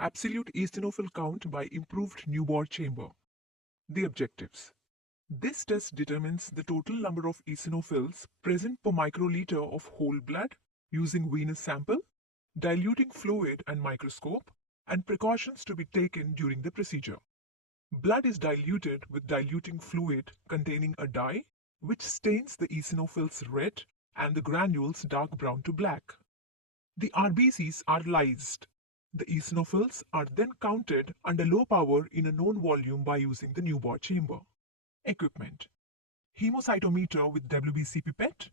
Absolute eosinophil count by improved Newborn chamber. The objectives. This test determines the total number of eosinophils present per microliter of whole blood using venous sample, diluting fluid and microscope, and precautions to be taken during the procedure. Blood is diluted with diluting fluid containing a dye which stains the eosinophils red and the granules dark brown to black. The RBCs are lysed. The eosinophils are then counted under low power in a known volume by using the Newborn chamber. Equipment: hemocytometer with WBC pipette,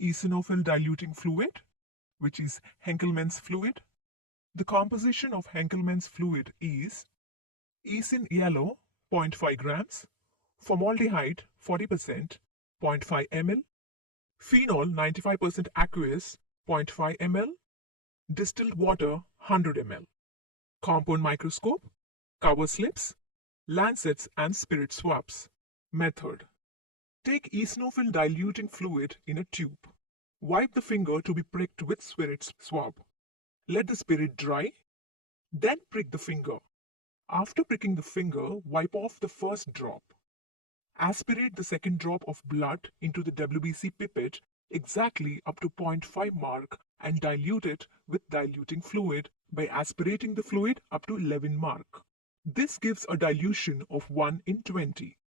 eosinophil diluting fluid, which is Henkelmann's fluid. The composition of Henkelmann's fluid is eosin yellow 0.5 grams, formaldehyde 40%, 0.5 ml, phenol 95% aqueous 0.5 ml, distilled water 100 ml. Compound microscope, cover slips, lancets and spirit swabs. Method: take eosinophil diluting fluid in a tube. Wipe the finger to be pricked with spirit swab. Let the spirit dry. Then prick the finger. After pricking the finger, wipe off the first drop. Aspirate the second drop of blood into the WBC pipette exactly up to 0.5 mark and dilute it with diluting fluid by aspirating the fluid up to 11 mark. This gives a dilution of 1 in 20.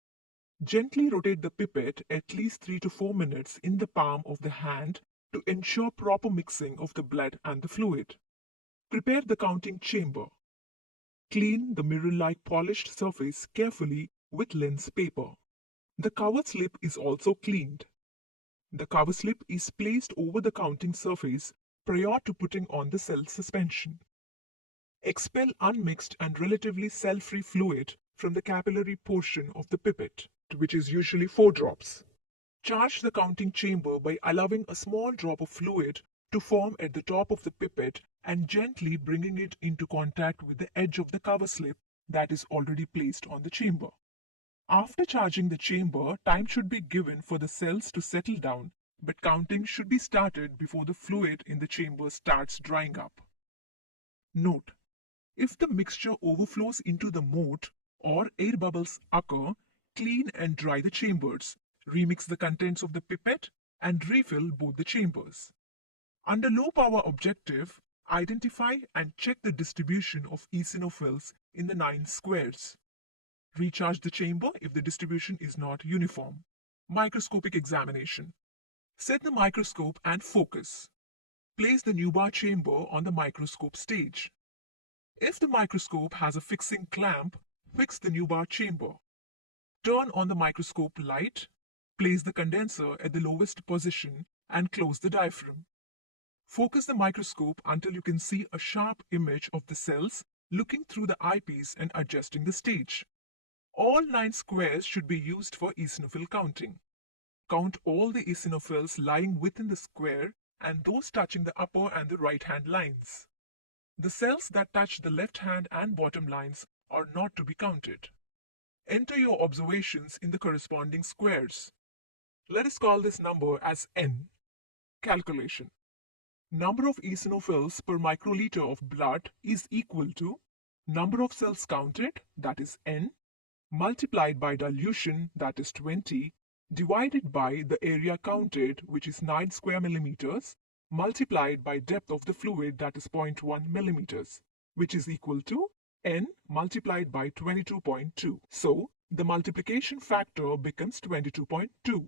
Gently rotate the pipette at least 3 to 4 minutes in the palm of the hand to ensure proper mixing of the blood and the fluid. Prepare the counting chamber. Clean the mirror-like polished surface carefully with lens paper. The cover slip is also cleaned. The cover slip is placed over the counting surface prior to putting on the cell suspension. Expel unmixed and relatively cell-free fluid from the capillary portion of the pipette, which is usually 4 drops. Charge the counting chamber by allowing a small drop of fluid to form at the top of the pipette and gently bringing it into contact with the edge of the cover slip that is already placed on the chamber. After charging the chamber, time should be given for the cells to settle down, but counting should be started before the fluid in the chamber starts drying up. Note: if the mixture overflows into the moat or air bubbles occur, clean and dry the chambers, remix the contents of the pipette, and refill both the chambers. Under low power objective, identify and check the distribution of eosinophils in the 9 squares. Recharge the chamber if the distribution is not uniform. Microscopic examination. Set the microscope and focus. Place the Newborn chamber on the microscope stage. If the microscope has a fixing clamp, fix the Newborn chamber. Turn on the microscope light, place the condenser at the lowest position and close the diaphragm. Focus the microscope until you can see a sharp image of the cells looking through the eyepiece and adjusting the stage. All 9 squares should be used for eosinophil counting. Count all the eosinophils lying within the square and those touching the upper and the right hand lines. The cells that touch the left hand and bottom lines are not to be counted. Enter your observations in the corresponding squares. Let us call this number as N. Calculation. Number of eosinophils per microliter of blood is equal to number of cells counted, that is N, multiplied by dilution, that is 20, divided by the area counted, which is 9 square millimeters, multiplied by depth of the fluid, that is 0.1 millimeters, which is equal to N multiplied by 22.2. So, the multiplication factor becomes 22.2.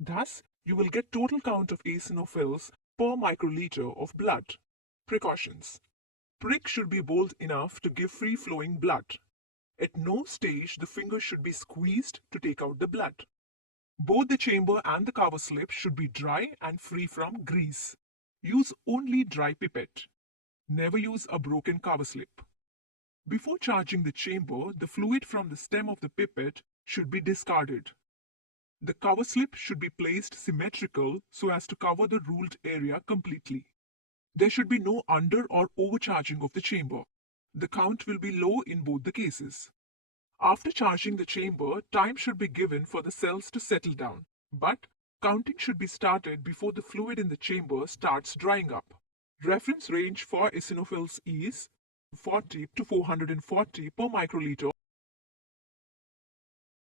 Thus, you will get total count of eosinophils per microliter of blood. Precautions. Prick should be bold enough to give free-flowing blood. At no stage the finger should be squeezed to take out the blood. Both the chamber and the cover slip should be dry and free from grease. Use only dry pipette. Never use a broken cover slip. Before charging the chamber, the fluid from the stem of the pipette should be discarded. The cover slip should be placed symmetrical so as to cover the ruled area completely. There should be no under or overcharging of the chamber. The count will be low in both the cases. After charging the chamber, time should be given for the cells to settle down, but counting should be started before the fluid in the chamber starts drying up. Reference range for eosinophils is 40 to 440 per microliter